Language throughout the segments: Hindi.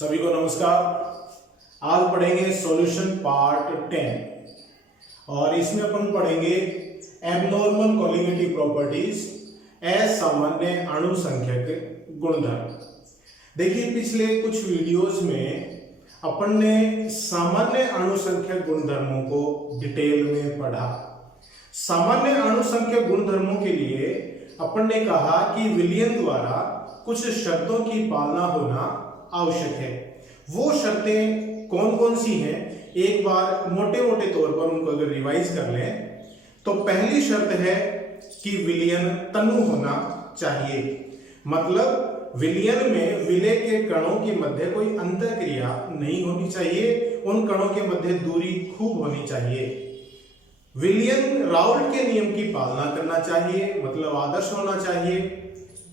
सभी को नमस्कार। आज पढ़ेंगे सॉल्यूशन पार्ट 10 और इसमें अपन पढ़ेंगे एबनॉर्मल कोलिगेटिव प्रॉपर्टीज असामान्य अणु संख्यक गुणधर्म। देखिए पिछले कुछ वीडियोस में अपन ने सामान्य अणु संख्यक गुणधर्मों को डिटेल में पढ़ा। सामान्य अणु संख्यक गुणधर्मों के लिए अपन ने कहा कि विलियम द्वारा कुछ शर्तों की पालना होना आवश्यक है। वो शर्तें कौन कौन सी हैं, एक बार मोटे मोटे तौर पर उनको अगर रिवाइज कर लें तो पहली शर्त है कि विलयन तनु होना चाहिए। मतलब विलयन में विलय के कणों के मध्य कोई अंतर क्रिया नहीं होनी चाहिए, उन कणों के मध्य दूरी खूब होनी चाहिए। विलयन राउल्ट के नियम की पालना करना चाहिए, मतलब आदर्श होना चाहिए।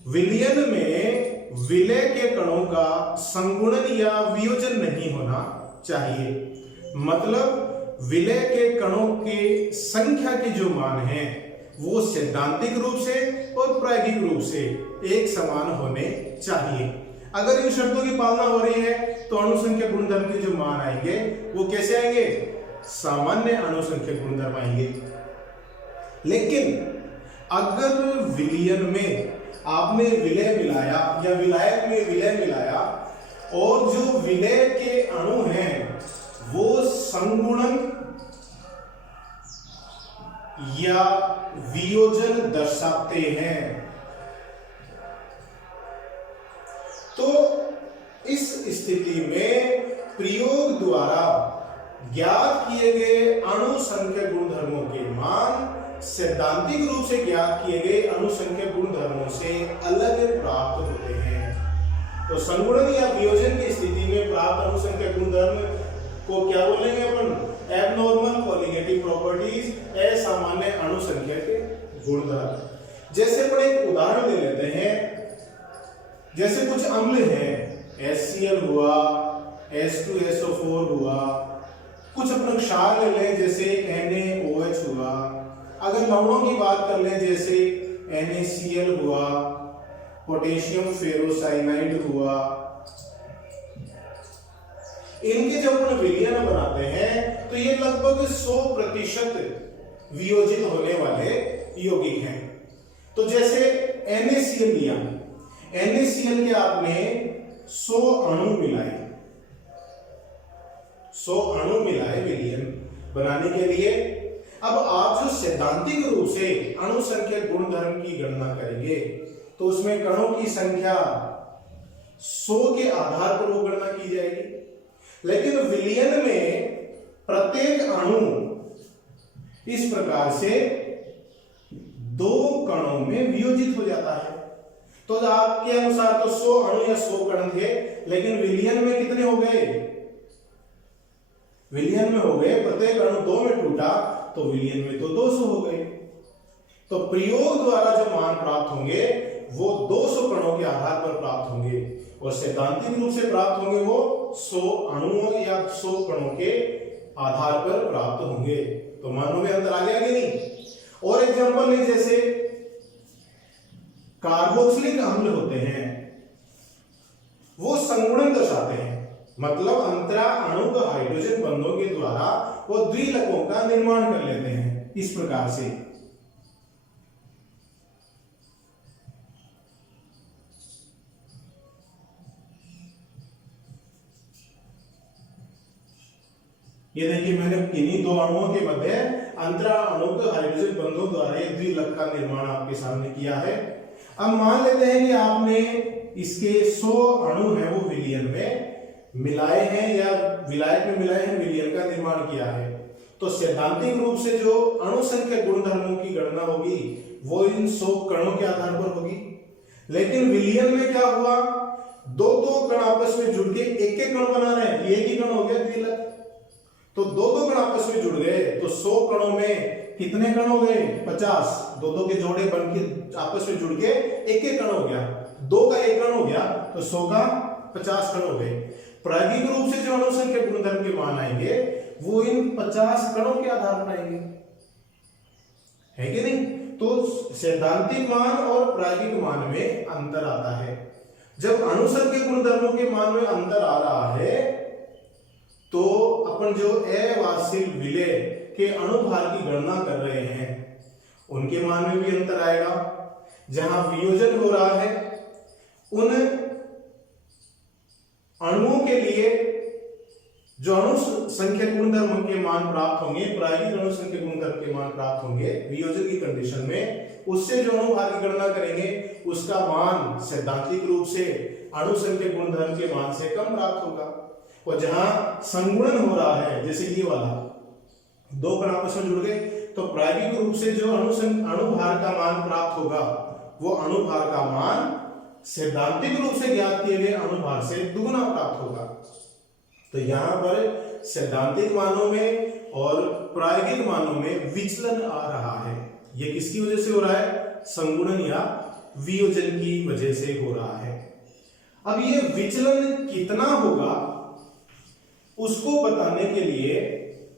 विलयन में विलय के कणों का संगुणन या वियोजन नहीं होना चाहिए। मतलब विलय के कणों के संख्या के जो मान हैं वो सैद्धांतिक रूप से और प्रायोगिक रूप से एक समान होने चाहिए। अगर इन शर्तों की पालना हो रही है तो अणु संख्या गुणधर्म के जो मान आएंगे वो कैसे आएंगे? सामान्य अणु संख्या गुणधर्म आएंगे। लेकिन अगर विलयन में आपने विलय मिलाया या विलायक में विलय मिलाया और जो विलय के अणु हैं वो संगुणन या वियोजन दर्शाते हैं, तो इस स्थिति में प्रयोग द्वारा ज्ञात किए गए अणु संख्या गुणधर्मों के मान सैद्धांतिक रूप से ज्ञात किए गए अणु संख्या गुणधर्मों से अलग प्राप्त होते हैं। तो संगुणन या वियोजन की स्थिति में प्राप्त अणु संख्या गुणधर्म को क्या बोलेंगे अपन? एबनॉर्मल कोलिगेटिव प्रॉपर्टीज, असामान्य अणु संख्या के गुणधर्म। जैसे अपन एक उदाहरण ले लेते हैं, जैसे कुछ अम्ल हैं, HCl हुआ, H2SO4 हुआ, कुछ अपन क्षार ले लें जैसे NaOH हुआ। अगर लवणों की बात कर लें जैसे NaCl हुआ, पोटेशियम फेरोसाइनाइड हुआ, इनके जब अपन विलयन बनाते हैं तो ये लगभग 100% वियोजित होने वाले यौगिक हैं। तो जैसे NaCl लिया, NaCl के आपने 100 अणु मिलाए, 100 अणु मिलाए विलयन बनाने के लिए। अब आप जो सैद्धांतिक रूप से अणु संख्या गुणधर्म की गणना करेंगे तो उसमें कणों की संख्या 100 के आधार पर वो गणना की जाएगी। लेकिन विलयन में प्रत्येक अणु इस प्रकार से 2 कणों में वियोजित हो जाता है। तो आपके अनुसार तो 100 अणु या 100 कण थे, लेकिन विलयन में कितने हो गए? विलयन में हो गए, प्रत्येक अणु 2 में टूटा तो विलयन में तो 200 हो गए। तो प्रयोग द्वारा जो मान प्राप्त होंगे वो 200 कणों के आधार पर प्राप्त होंगे और सैद्धांतिक रूप से प्राप्त होंगे वो 100 अणुओं या 100 कणों के आधार पर प्राप्त होंगे। तो मानों में अंतर आ गया कि नहीं? और एग्जांपल ले, जैसे कार्बोक्सिलिक अम्ल होते हैं वो संगुणन दर्शाते हैं, मतलब अंतरा अणु का हाइड्रोजन बंधों के द्वारा वो द्विलकों का निर्माण कर लेते हैं इस प्रकार से। ये देखिए मैंने इन्हीं 2 अणुओं के मध्य अंतरा अणु के हाइड्रोजन बंधों द्वारा एक द्विलक का निर्माण आपके सामने किया है। अब मान लेते हैं कि आपने इसके 100 अणु हैं वो विलयन में मिलाए हैं या विलायक में मिलाए हैं, विलयन का निर्माण किया है। तो सैद्धांतिक रूप से जो अणु संख्या गुणधर्मों की गणना होगी वो इन 100 कणों के आधार पर होगी। लेकिन विलयन में क्या हुआ? 2-2 कण आपस में जुड़ के एक कण बना रहे हैं, एक ही कण हो गया द्विलक। तो 2-2 कण आपस में जुड़ गए तो 100 कणों में कितने कण हो गए? 50। 2-2 के जोड़े बन के आपस में जुड़ के एक कण हो गया, 2 का 1 कण हो गया तो 100 का 50 कण हो गए। प्रायोगिक रूप से जो अणु संख्या गुणधर्म के मान आएंगे वो इन 50 कणों के आधार पर आएंगे, है कि नहीं? तो सैद्धांतिक मान और प्रायोगिक मान में अंतर आता है। जब अणुसंघ के गुणधर्मों के मान में अंतर आ रहा है तो अपन जो अवाष्पशील विलेय के अणुभार की गणना कर रहे हैं उनके मान में भी अंतर आएगा। जहां वियोजन हो रहा है उन अणुओं के लिए जो अणु संख्या गुणधर्म के मान प्राप्त होंगे, प्रायोगिक अणु संख्या गुणधर्म के मान प्राप्त होंगे वियोजन की कंडीशन में, उससे जो अणुभार की गणना करेंगे उसका मान सैद्धांतिक रूप से अणु संख्या गुणधर्म के मान से कम प्राप्त होगा। और जहां संगुणन हो रहा है, जैसे ये वाला दो कण आपस में जुड़ गए, तो प्रायोगिक रूप से जो अणुभार का मान प्राप्त होगा वो अणुभार का मान सैद्धांतिक रूप से ज्ञात किए गए अणुभार से दुगुना प्राप्त होगा। तो यहां पर सैद्धांतिक मानों में और प्रायोगिक मानों में विचलन आ रहा है। यह किसकी वजह से हो रहा है? संगुणन या वियोजन की वजह से हो रहा है। अब ये विचलन कितना होगा उसको बताने के लिए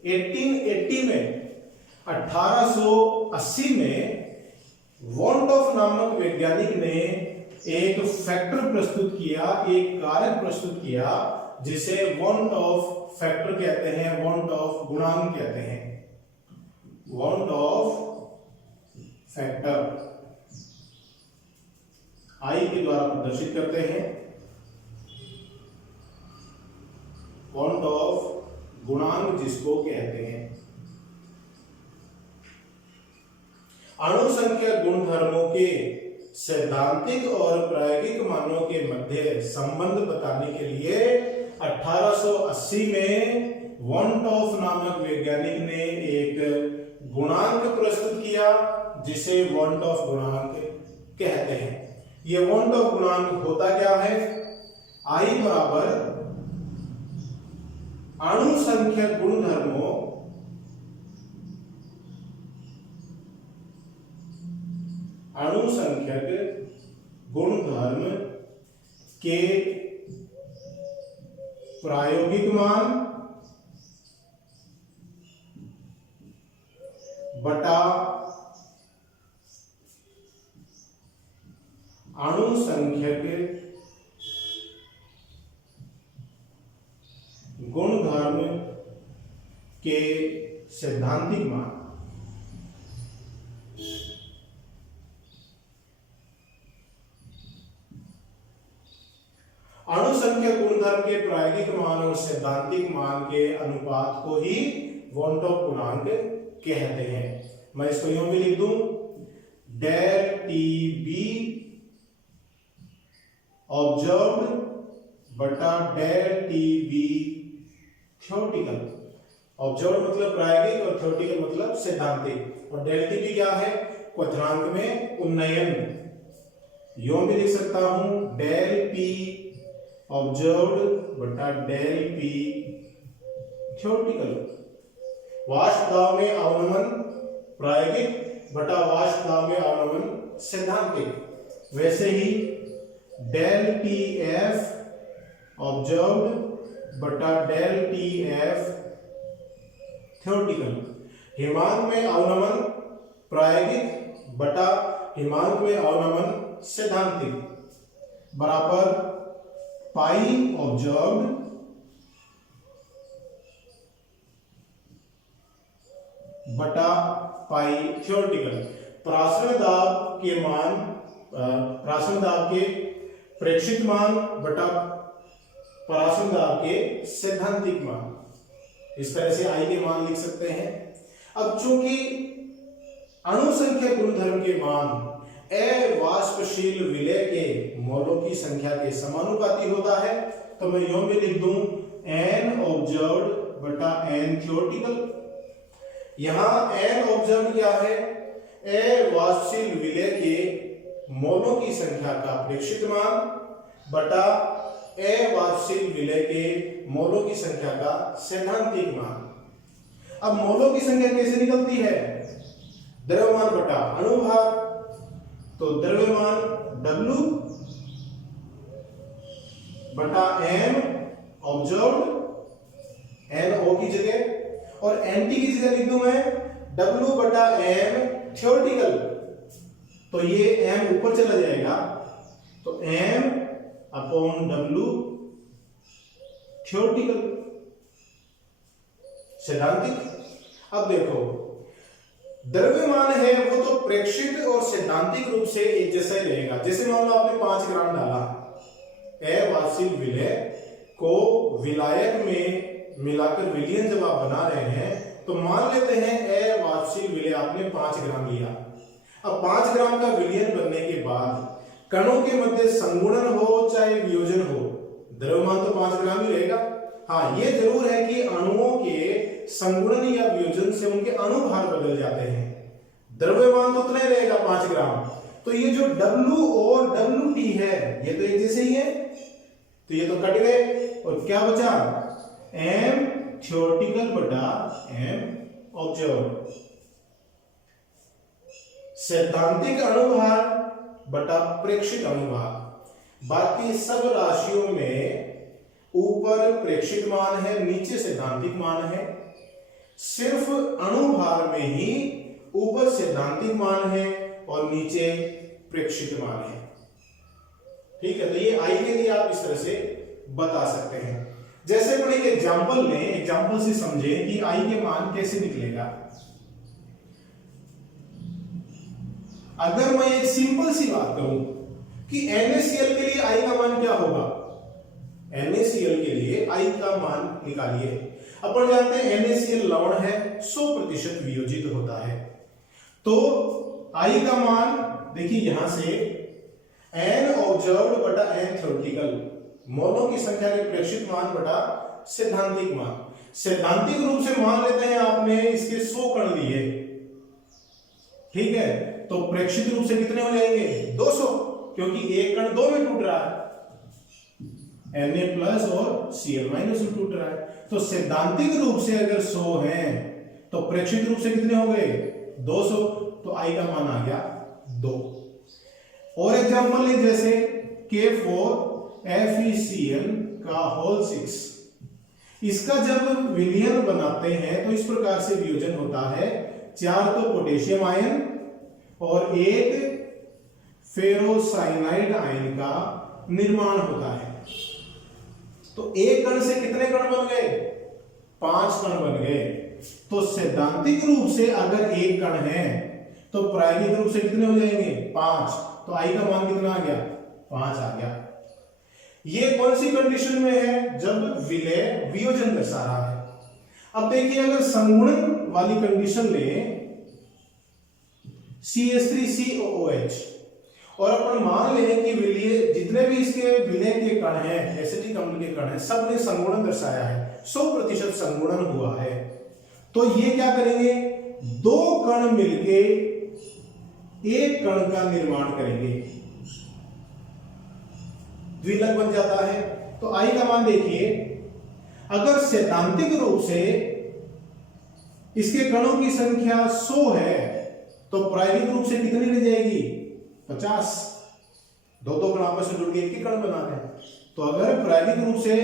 1880 में वॉन्टॉफ नामक वैज्ञानिक ने एक फैक्टर प्रस्तुत किया, एक कारक प्रस्तुत किया जिसे वॉन्टॉफ फैक्टर कहते हैं, वॉन्टॉफ गुणांक कहते हैं। वॉन्टॉफ फैक्टर आई के द्वारा प्रदर्शित करते हैं। वॉन्टॉफ गुणांक जिसको कहते हैं। अणु संख्या गुणधर्मों के सैद्धांतिक और प्रायोगिक मानों के मध्य संबंध बताने के लिए 1880 में वॉन्टॉफ नामक वैज्ञानिक ने एक गुणांक प्रस्तुत किया जिसे वॉन्टॉफ गुणांक कहते हैं। यह वॉन्टॉफ गुणांक होता क्या है? आई बराबर अणु संख्या गुणधर्मों अणुसंख्यक गुणधर्म के प्रायोगिक मान बटा अणुसंख्यक गुणधर्म के सैद्धांतिक मान। अणुसंख्या गुणधर्म के प्रायोगिक मान और सैद्धांतिक मान के अनुपात को ही वॉन्टॉफ गुणांक कहते हैं। मैं इसको यूं भी लिख दूं, डेल टी बी ऑब्जर्व्ड बटा del T B theoretical. Observe मतलब प्रायोगिक और थ्योरेटिकल मतलब सैद्धांतिक। और डेल टी बी क्या है? क्वथनांक में उन्नयन। यूं भी लिख सकता हूं, डेल पी ऑब्जर्व्ड बटा डेल पी थ्योरेटिकल। वाष्प दाब में अवनमन प्रायोगिक बटा वाष्प दाब में अवनमन सैद्धांतिक। वैसे ही डेल टी एफ ऑब्जर्व्ड बटा डेल टी एफ थ्योरेटिकल। हिमांक में अवनमन प्रायोगिक बटा हिमांक में अवनमन सैद्धांतिक बराबर पाई ऑब्जर्व्ड बटा पाई थ्योरेटिकल। प्रासरण दाब के मान, प्रासरण दाब के प्रेक्षित मान बटा परासरण दाब के सैद्धांतिक मान। इस तरह से आई के मान लिख सकते हैं। अब चूंकि अणु संख्या गुणधर्म के मान अवाष्पशील विलेय के मोलों की संख्या के समानुपाती होता है, तो मैं यूं भी लिख दूं n ऑब्जर्व्ड बटा n थ्योरेटिकल। यहां n ऑब्जर्व्ड क्या है? अवाष्पशील विलेय के मोलों की संख्या का प्रेक्षित मान बटा अवाष्पशील विलेय के मोलों की संख्या का सैद्धांतिक मान। अब मोलों की संख्या कैसे निकलती है? द्रव्यमान बटा अणुभार। तो द्रव्यमान W बटा m ऑब्जर्व्ड, NO की जगह, और NT की जगह लिख दूं मैं W बटा m थ्योरेटिकल। तो ये m ऊपर चला जाएगा, तो m अपॉन डब्ल्यू थ्योरेटिकल, सैद्धांतिक। अब देखो द्रव्यमान है वो तो प्रेक्षित और सैद्धांतिक रूप से एक जैसा ही रहेगा। जैसे मान लो आपने 5 ग्राम डाला, अवाष्पशील विलेय को विलायक में मिलाकर विलयन जब आप बना रहे हैं तो मान लेते हैं अवाष्पशील विलेय आपने 5 ग्राम लिया। अब 5 ग्राम का विलयन बनने के बाद कणों के मध्य संगुणन हो चाहे वियोजन हो, द्रव्यमान तो 5 ग्राम ही रहेगा। हाँ, ये जरूर है कि अणुओं के संगुणन या वियोजन से उनके अणुभार बदल जाते हैं, द्रव्यमान तो उतना ही रहेगा 5 ग्राम। तो ये जो W और WT है ये तो एक जैसे ही है, तो ये तो कट गए और क्या बचा, M थ्योरेटिकल बटा M ऑब्जर्व, सैद्धांतिक अणुभार बटा प्रेक्षित अणुभार। बाकी सब राशियों में ऊपर प्रेक्षित मान है, नीचे सैद्धांतिक मान है। सिर्फ अणुभार में ही ऊपर सैद्धांतिक मान है और नीचे प्रेक्षित मान है। ठीक है, तो ये आई के लिए आप इस तरह से बता सकते हैं। जैसे कोई एक एग्जांपल लें, एग्जांपल से समझें कि आई के मान कैसे निकलेगा। अगर मैं एक सिंपल सी बात कहूं कि NaCl के लिए आई का मान क्या होगा, NaCl के लिए आई का मान निकालिए। अपन जानते हैं NaCl लवण है, 100% वियोजित होता है, तो आई का मान देखिए यहां से N ऑब्जर्व्ड बटा N थ्योरेटिकल, मोलों की संख्या के प्रेक्षित मान बटा सैद्धांतिक मान। सैद्धांतिक रूप से मान लेते हैं आपने इसके 100 कण लिए, ठीक है, तो प्रेक्षित रूप से कितने हो जाएंगे 200, क्योंकि एक कण 2 में टूट रहा है, Na प्लस और Cl माइनस में टूट रहा है। तो सैद्धांतिक रूप से अगर 100 है तो प्रेक्षित रूप से कितने हो गए 200, तो आई का मान आ गया 2। और एग्जांपल ले जैसे K4FeCl का होल 6, इसका जब विलयन बनाते हैं तो इस प्रकार से वियोजन होता है, 4 तो पोटेशियम आयन और 1 फेरोसाइनाइड आयन का निर्माण होता है। तो एक कण से कितने कण बन गए, 5 कण बन गए। तो सैद्धांतिक रूप से अगर एक कण है तो प्रायोगिक रूप से कितने हो जाएंगे 5, तो आई का मान कितना आ गया 5 आ गया। ये कौन सी कंडीशन में है, जब विलय वियोजन दर्शा रहा है। अब देखिए अगर संगुणन वाली कंडीशन ले CH3COOH और अपन मान लें कि विलय जितने भी इसके विलय के कण हैं, एसिटिक अम्ल के कण हैं, सब ने संगुणन दर्शाया है, 100% संगुणन हुआ है, तो ये क्या करेंगे, 2 कण मिलके एक कण का निर्माण करेंगे, द्विलक बन जाता है। तो आई का मान देखिए, अगर सैद्धांतिक रूप से इसके कणों की संख्या 100 है तो प्रायोगिक रूप से कितनी रह जाएगी 50, 2 कण आपस में जुड़ के एक ही कण बनाते हैं। तो अगर प्रायोगिक रूप से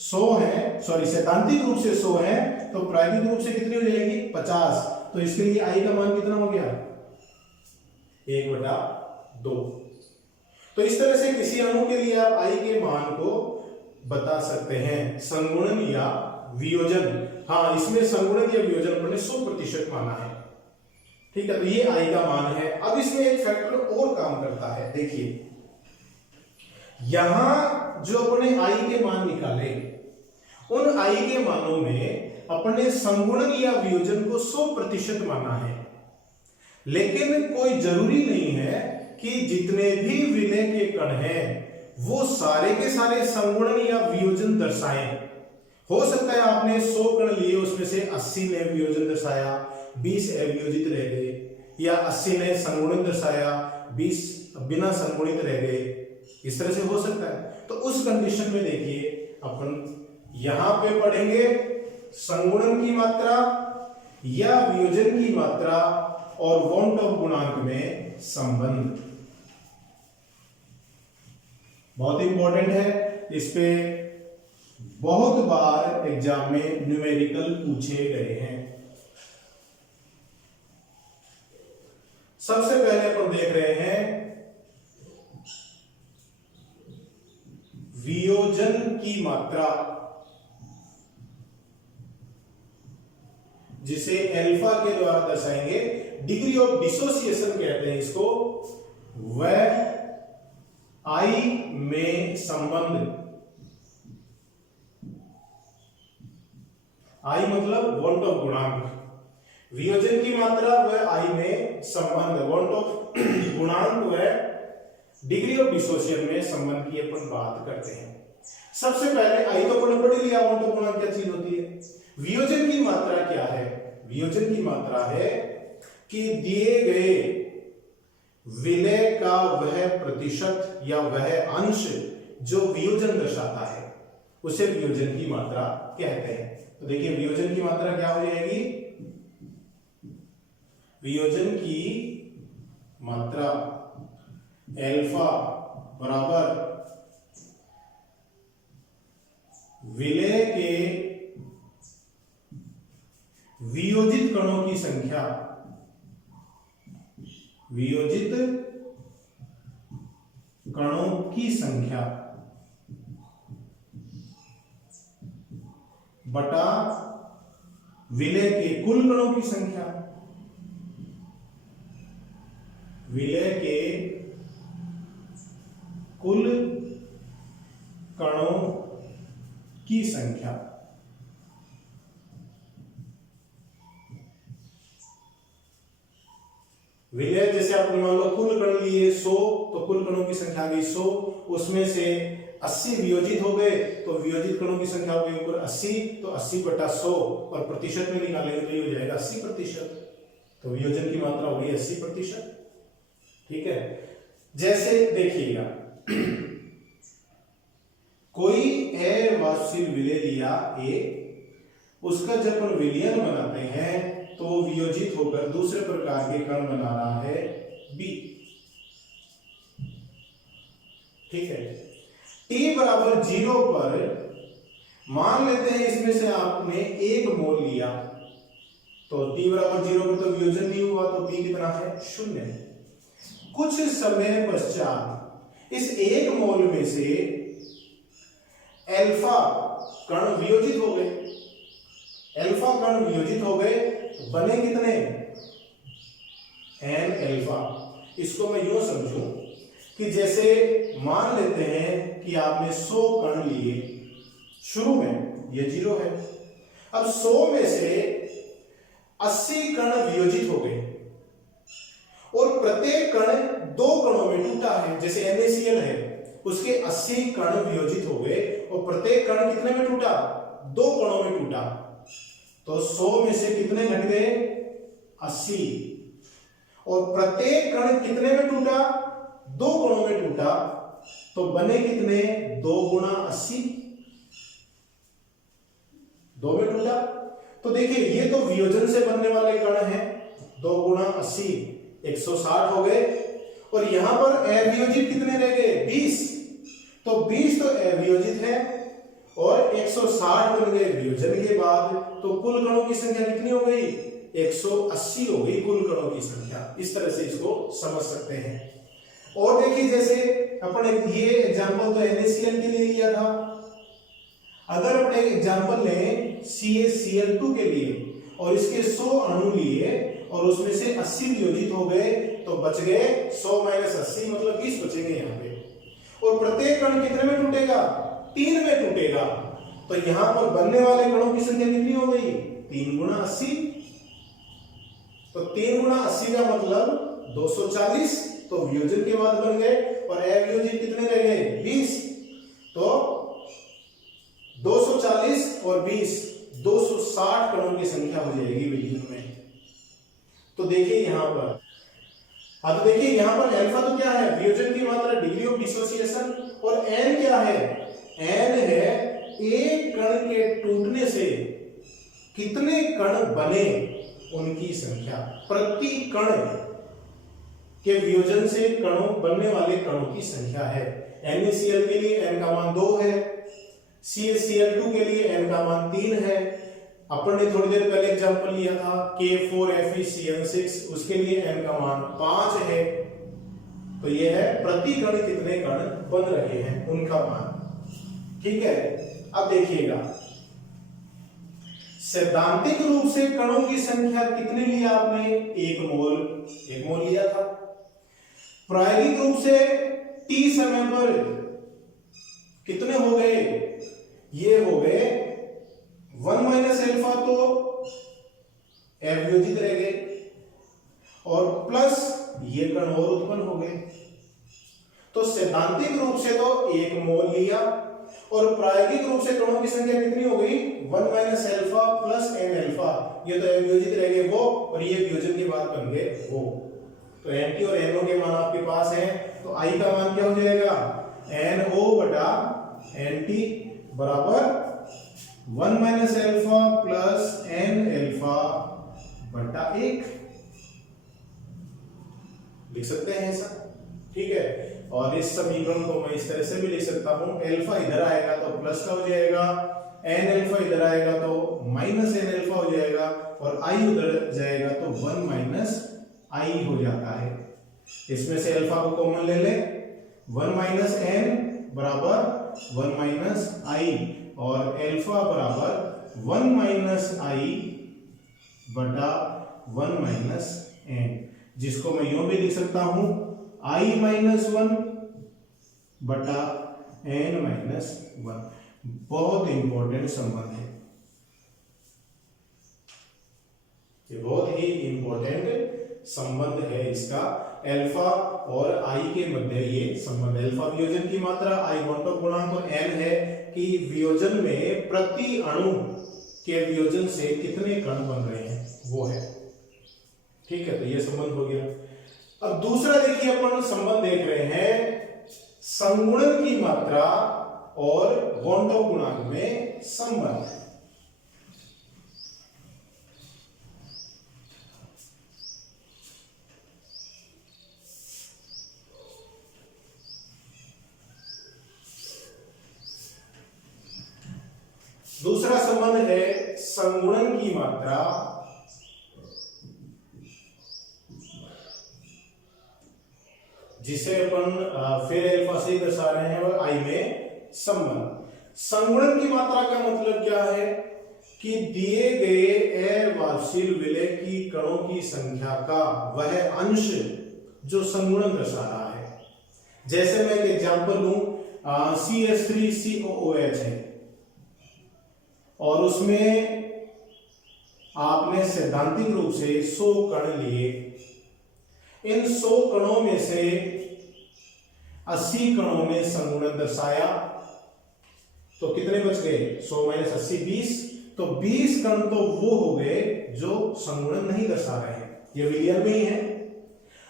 100 है, सॉरी सैद्धांतिक रूप से 100 है तो प्रायोगिक रूप से कितनी हो जाएगी 50, तो इसके लिए आई का मान कितना हो गया 1/2। तो इस तरह से किसी अणु के लिए आप आई के मान को बता सकते हैं, संगुणन या वियोजन। हाँ, इसमें संगुणन या वियोजन पर 100% माना है, ठीक है, तो ये आई का मान है। अब इसमें एक फैक्टर और काम करता है, देखिए यहां जो अपने आई के मान निकाले, उन आई के मानों में अपने संगुणन या वियोजन को 100% माना है, लेकिन कोई जरूरी नहीं है कि जितने भी विलय के कण हैं वो सारे के सारे संगुणन या वियोजन दर्शाएं। हो सकता है आपने 100 कण लिए, उसमें से 80 ने वियोजन दर्शाया, 20 अवियोजित रह गए, या 80 ने संगुणन दर्शाया, 20 बिना संगुणित रह गए, इस तरह से हो सकता है। तो उस कंडीशन में देखिए अपन यहां पे पढ़ेंगे संगुणन की मात्रा या वियोजन की मात्रा और वॉन ऑफ गुणांक में संबंध, बहुत इंपॉर्टेंट है, इस पे बहुत बार एग्जाम में न्यूमेरिकल पूछे गए हैं। सबसे पहले अपन देख रहे हैं वियोजन की मात्रा, जिसे अल्फा के द्वारा दर्शाएंगे, डिग्री ऑफ डिसोसिएशन कहते हैं इसको, वह आई में संबंध, आई मतलब वॉल्ट ऑफ गुणांक, वियोजन की मात्रा वह आई में संबंध, वॉल्ट ऑफ गुणांक वह डिग्री ऑफ डिसोसिएशन में संबंध की अपन बात करते हैं। सबसे पहले आई तो अपन पढ़ लिया, वॉल्ट ऑफ गुणांक क्या चीज होती है। वियोजन की मात्रा क्या है? वियोजन की मात्रा है कि दिए गए विलय का वह प्रतिशत या वह अंश जो वियोजन दर्शाता है, उसे वियोजन की मात्रा कहते हैं। तो देखिए वियोजन की मात्रा क्या हो जाएगी? वियोजन की मात्रा अल्फा बराबर विलय के वियोजित कणों की संख्या, वियोजित कणों की संख्या बटा विलय के कुल कणों की संख्या, विलय के कुल कणों की संख्या। विलय जैसे आपने मान लो कुल कण लिए 100, तो कुल कणों की संख्या आ गई 100, उसमें से 80 वियोजित हो गए, तो वियोजित कणों की संख्या हो गई ऊपर 80, तो 80 बटा 100 और प्रतिशत में निकालेंगे तो ये हो जाएगा 80%। तो वियोजन की मात्रा हो गई 80%। ठीक है, जैसे देखिएगा कोई अवाष्पशील विलय लिया A, उसका जब अपन विलयन बनाते हैं तो वियोजित होकर दूसरे प्रकार के कण बना रहा है B। ठीक है, T बराबर 0 पर मान लेते हैं इसमें से आपने 1 मोल लिया, तो T बराबर 0 पर तो वियोजन नहीं हुआ, तो P कितना है? 0। कुछ समय पश्चात इस 1 मोल में से अल्फा कण वियोजित हो गए, अल्फा कण वियोजित हो गए, बने कितने? n alpha. इसको मैं यूं समझूं कि जैसे मान लेते हैं कि आपने 100 कण लिए शुरू में, ये 0 है, अब 100 में से 80 कण वियोजित हो गए और प्रत्येक कण 2 कणों में टूटा है। जैसे NaCl है, उसके 80 कण वियोजित हो गए और प्रत्येक कण कितने में टूटा? 2 कणों में टूटा। तो 100 में से कितने घट गए? 80। और प्रत्येक कण कितने में टूटा? 2 कणों में टूटा, तो बने कितने? 2 गुणा 80, 2 में टूटा। तो देखिए ये तो वियोजन से बनने वाले कण हैं, 2 गुणा 80 160 हो गए, और यहां पर अवियोजित कितने रह गए? 20। तो 20 तो अवियोजित है और 160 बन गए वियोजन के बाद, तो कुल कणों की संख्या कितनी हो गई? 180 हो गई कुल कणों की संख्या। इस तरह से इसको समझ सकते हैं। और देखिए जैसे अपन ये एग्जांपल तो NaCl के लिए लिया था, अगर अपन एक एग्जांपल लें CaCl2 के लिए और इसके 100 अणु लिए और उसमें से 80 वियोजित हो गए, तो बच गए 100 माइनस 80 मतलब 20 बचेंगे यहाँ पे। और प्रत्येक कण कितने में टूटेगा? 3 में टूटेगा। तो यहां पर बनने वाले कणों की संख्या कितनी हो गई? 3 गुणा 80। तो 3 गुणा 80 का मतलब 240, तो वियोजन के बाद बन गए, और अवियोजित कितने रह गए? 20। तो 240 और 20 260 कणों की संख्या हो जाएगी विलयन में। तो देखिए यहां पर, अब देखिए यहां पर अल्फा तो क्या है? वियोजन की मात्रा, डिग्री ऑफ डिसोसिएशन, और n क्या है? n है एक कण के टूटने से कितने कण बने उनकी संख्या, प्रति कण के वियोजन से कणों बनने वाले कणों की संख्या है। NaCl के लिए n का मान 2 है, CaCl2 के लिए n का मान 3 है। अपन ने थोड़ी देर पहले एग्जांपल लिया था K4FeCN6, उसके लिए n का मान 5 है। तो यह है प्रति कण कितने कण बन रहे हैं उनका मान। ठीक है, अब देखिएगा सैद्धांतिक रूप से कणों की संख्या कितनी लिया आपने? एक मोल लिया था। प्रायोगिक रूप से t समय पर कितने हो गए? ये हो गए 1 माइनस एल्फा, तो अवयोजित रह गए, और प्लस ये कण और उत्पन्न हो गए। तो सैद्धांतिक रूप से तो एक मोल लिया, और प्रायोगिक रूप से कणों की संख्या कितनी हो गई? 1 minus alpha plus N alpha, ये तो अवयोजित रह गए वो, और ये वियोजन के बाद बन गए वो। तो एन टी और एनओ के मान आपके पास हैं, तो आई का मान क्या हो जाएगा? NO बटा एन टी बराबर 1 minus alpha plus N alpha बटा 1 लिख सकते हैं ऐसा, ठीक है। और इस समीकरण को मैं इस तरह से भी लिख सकता हूं, एल्फा इधर आएगा तो प्लस का हो जाएगा, एन एल्फा इधर आएगा तो माइनस एन एल्फा हो जाएगा, और आई उधर जाएगा तो 1 माइनस आई हो जाता है। इसमें से एल्फा को कॉमन ले ले, 1 माइनस एन बराबर 1 माइनस आई, और एल्फा बराबर 1 माइनस आई बटा 1 माइनस एन, जिसको मैं यूं भी लिख सकता हूं आई माइनस 1 बटा एन माइनस 1। बहुत इंपॉर्टेंट संबंध है ये, बहुत ही इंपॉर्टेंट संबंध है इसका, एल्फा और आई के मध्य ये संबंध। एल्फा वियोजन की मात्रा, आई घोंटक गुणांक, और एन है कि वियोजन में प्रति अणु के वियोजन से कितने कण बन रहे हैं, वो है, ठीक है। तो ये संबंध हो गया। अब दूसरा देखिए, अपन संबंध देख रहे हैं संगुणन की मात्रा और घोंटक गुणांक में संबंध। दूसरा संबंध है संगुणन की मात्रा जिसे अपन फिर एल्फा से दर्शा रहे हैं, और आई में संबंध। संगुणन की मात्रा का मतलब क्या है कि दिए गए अवांछित विलय की कणों की संख्या का वह अंश जो संगुणन दर्शा रहा है। जैसे मैं एक एग्जांपल लूं, CH3COOH है, और उसमें आपने सैद्धांतिक रूप से 100 कण लिए। इन 100 कणों में से 80 कणों ने संगुणन दर्शाया, तो कितने बच गए? 100 माइनस 80 20, तो 20 कण तो वो हो गए जो संगुणन नहीं दर्शा रहे हैं, ये विलियन में ही है।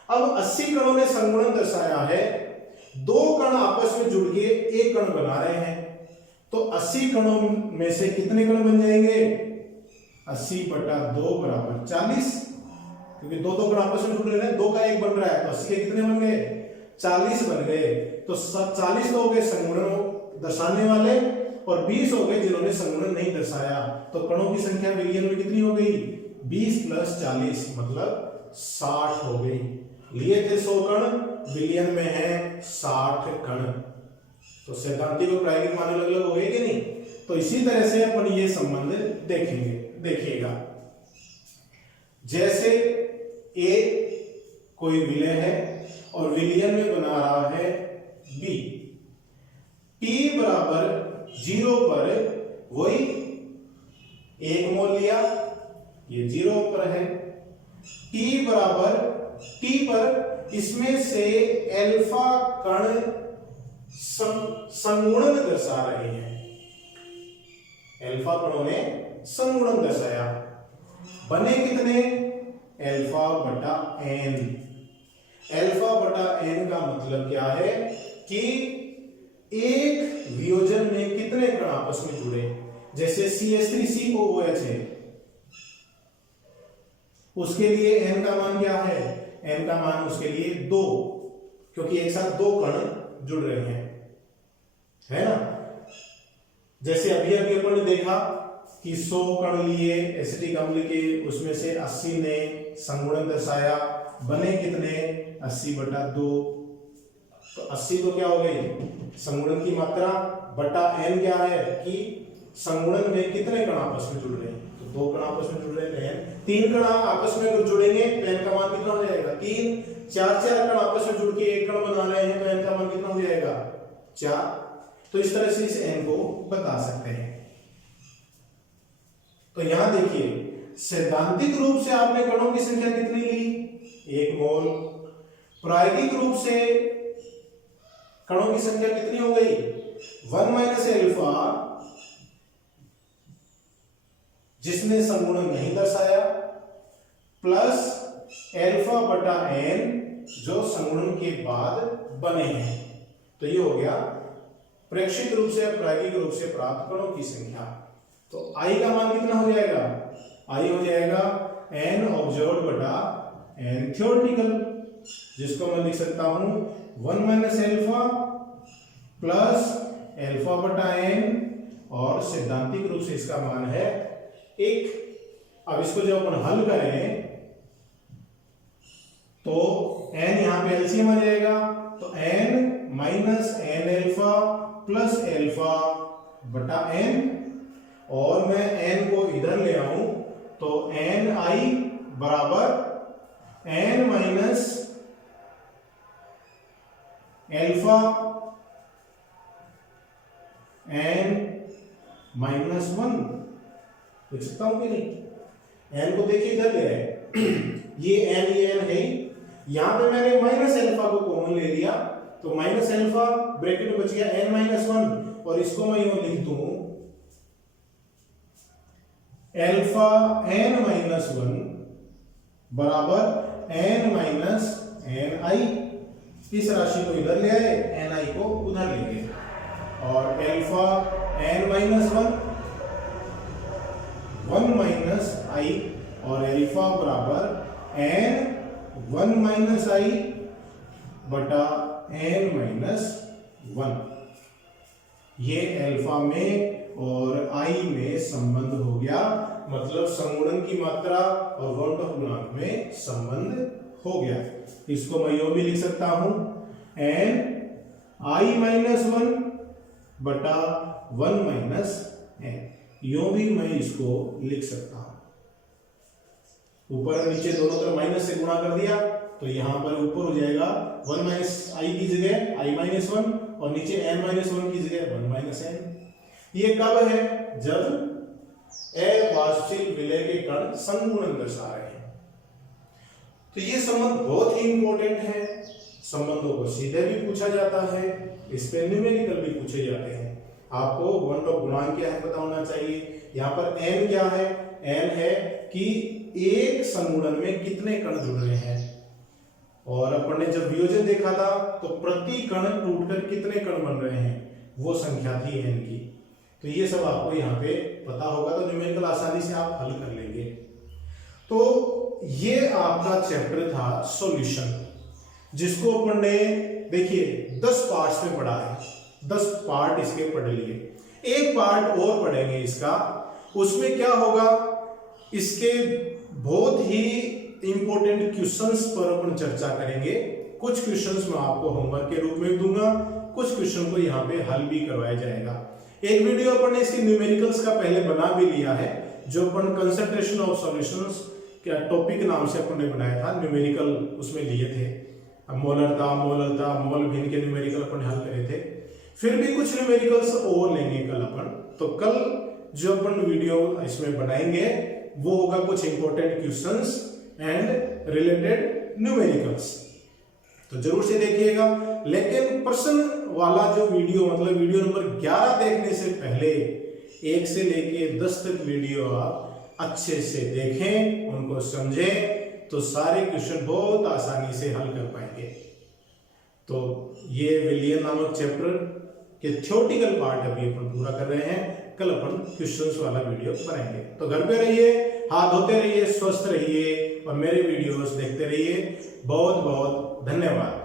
अब 80 कणों ने संगुणन दर्शाया है, 2 कण आपस में जुड़ के एक कण बना रहे हैं, तो 80 कणों में से कितने कण बन जाएंगे? 80 बटा 2 बराबर 40, क्योंकि 2 कण आपस में जुड़ रहे हैं, 2 का 1 बन रहा है, तो 80 के कितने बन गए? 40 बन गए। तो 40 तो हो गए संगुणन दर्शाने वाले, और 20 हो गए जिन्होंने संगुणन नहीं दर्शाया। तो कणों की संख्या विलियन में कितनी हो गई? 20 प्लस 40 मतलब 60 हो गई। लिए थे 100 कण, विलियन में है 60 कण। तो सैद्धांतिक और प्रायोगिक मान अलग अलग हो गए कि नहीं? तो इसी तरह से अपन ये संबंध देखेंगे। देखिएगा, जैसे ए कोई विलय है और विलियन में बना रहा है बी, टी बराबर 0 पर वही 1 मोल लिया, ये 0 पर है। टी बराबर टी पर इसमें से एल्फा कण संगुणन दर्शा रहे हैं, एल्फा कणों ने संगुणन दर्शाया। बने कितने? एल्फा बटा एन। एल्फा बटा एन का मतलब क्या है कि एक वियोजन में कितने कण आपस में जुड़े। जैसे CH3COOH है, उसके लिए एन का मान क्या है? एन का मान उसके लिए 2, क्योंकि एक साथ 2 कण जुड़ रहे हैं, है ना। जैसे अभी अभी अपन ने देखा कि 100 कण लिए एसिटिक अम्ल के, उसमें से 80 ने संगुणन दर्शाया। बने कितने? 80 बटा 2, तो 80 तो क्या हो गई संगुणन की मात्रा बटा n क्या है कि संगुणन में कितने कण आपस में जुड़ रहे हैं, तो 2 कण आपस में जुड़ रहे हैं, 3 कण आपस में अगर जुड़ेंगे तो n का मान कितना हो जाएगा 3, 4 कण आपस में जुड़ के एक कण बना रहे हैं तो n का मान कितना हो जाएगा 4। तो इस तरह से इस n को बता सकते हैं। तो यहां देखिए सैद्धांतिक रूप से आपने कणों की संख्या कितनी ली 1 मोल, प्रायोगिक रूप से कणों की संख्या कितनी हो गई 1 माइनस एल्फा जिसने संगुणन नहीं दर्शाया प्लस एल्फा बटा n जो संगुणन के बाद बने हैं। तो ये हो गया प्रेक्षित रूप से प्रायोगिक रूप से प्राप्त कणों की संख्या। तो i का मान कितना हो जाएगा i हो जाएगा n ऑब्जर्व्ड बटा n थ्योरेटिकल, जिसको मैं लिख सकता हूं 1 माइनस एल्फा प्लस एल्फा बटा n और सैद्धांतिक रूप से इसका मान है 1। अब इसको जब अपन हल करें तो n यहां पे एलसीएम आ जाएगा, तो n minus n alpha plus alpha बटा n और मैं n को इधर ले आऊं तो n i बराबर n minus alpha n minus 1 लिख सकता हूं कि नहीं। n को देखिए इधर ले आए ये n है, यहां पे मैंने माइनस एल्फा को कॉमन ले लिया तो माइनस एल्फा ब्रैकेट में बच गया n माइनस 1 और इसको मैं यूं लिख दूं एल्फा n माइनस 1 बराबर n माइनस n i। इस राशि को इधर ले आए n i को उधर ले गए और alpha n minus 1 minus i और एल्फा बराबर n 1 माइनस i बटा n माइनस 1। ये एल्फा में और i में संबंध हो गया, मतलब संगुणन की मात्रा और वर्णक्रम गुणांक में संबंध हो गया। इसको मैं यो भी लिख सकता हूं n i माइनस 1 बटा 1 माइनस n, यो भी मैं इसको लिख सकता हूं। ऊपर नीचे दोनों तरफ माइनस से गुणा कर दिया तो यहां पर ऊपर हो जाएगा 1 माइनस i की जगह i माइनस 1 और नीचे n माइनस 1 की जगह 1 माइनस n। ये कब है जब अवाष्पशील विलय के कण संगुणन दर्शा रहे हैं। तो ये संबंध बहुत ही इंपॉर्टेंट है, संबंधों को सीधे भी पूछा जाता है, इस पे न्यूमेरिकल भी पूछे जाते हैं। आपको वर्णक्रम गुणांक क्या है पता होना चाहिए। यहाँ पर n क्या है, n है कि एक संगुणन में कितने कण जुड़ रहे हैं, और अपन ने जब वियोजन देखा था तो प्रति कण टूटकर कितने कण बन रहे हैं वो संख्या थी n की। तो ये सब आपको यहाँ पे पता होगा तो न्यूमेरिकल आसानी से आप हल कर लेंगे। तो ये आपका चैप्टर था सॉल्यूशन, जिसको अपन ने देखिए 10 पार्ट्स में पढ़ा है, 10 पार्ट इसके पढ़ लिए। एक पार्ट और पढ़ेंगे इसका, उसमें क्या होगा इसके बहुत ही इंपॉर्टेंट क्वेश्चंस पर अपन चर्चा करेंगे। कुछ क्वेश्चंस मैं आपको होमवर्क के रूप में दूंगा, कुछ क्वेश्चन को यहाँ पे हल भी करवाया जाएगा। एक वीडियो अपन ने इसके न्यूमेरिकल्स का पहले बना भी लिया है, जो अपन कंसंट्रेशन ऑफ सॉल्यूशंस क्या टॉपिक नाम से अपन ने बनाया था, न्यूमेरिकल उसमें लिए थे। मोलरता, मोल भिन्न के न्यूमेरिकल अपन हल करे थे। फिर भी कुछ न्यूमेरिकल्स और लेंगे कल अपन। तो कल जो अपन वीडियो इसमें बनाएंगे वो होगा कुछ important questions and related numericals, तो जरूर से देखिएगा। लेकिन प्रश्न वाला जो वीडियो मतलब वीडियो नंबर 11 देखने से पहले 1 से लेके 10 तक वीडियो आप अच्छे से देखें, उनको समझें, तो सारे क्वेश्चन बहुत आसानी से हल कर पाएंगे। तो ये विलियन नामक चैप्टर के थ्योरेटिकल पार्ट अभी अपन पूरा कर रहे हैं, कल अपन क्वेश्चंस वाला वीडियो बनाएंगे। तो घर पे रहिए, हाथ धोते रहिए, स्वस्थ रहिए और मेरे वीडियोस देखते रहिए। बहुत बहुत धन्यवाद।